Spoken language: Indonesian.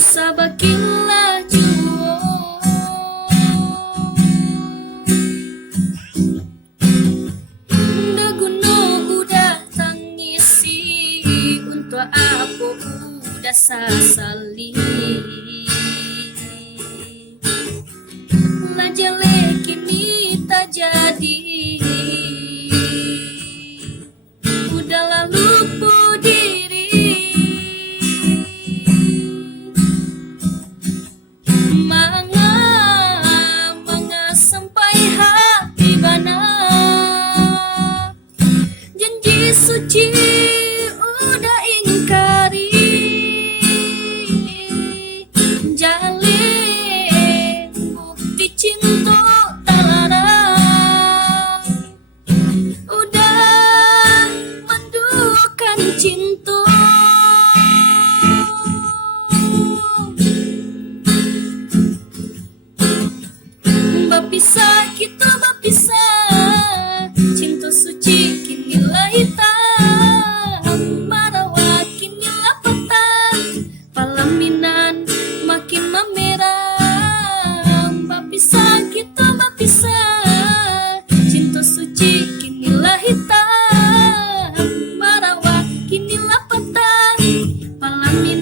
sabakinlah juo Daguno udah tangisi untuk apa udah sasali Lajale kini tak jadi udah lalu diri Manga sampai hati bana janji suci udah ingkari jalin bukti cinta talarang udah menduakan cinta Bapisah kita bapisah cinta suci kini lah hitam marawa kini lah petang palaminan makin memerah bapisah kita bapisah cinta suci kini lah hitam marawa kini lah petang palaminan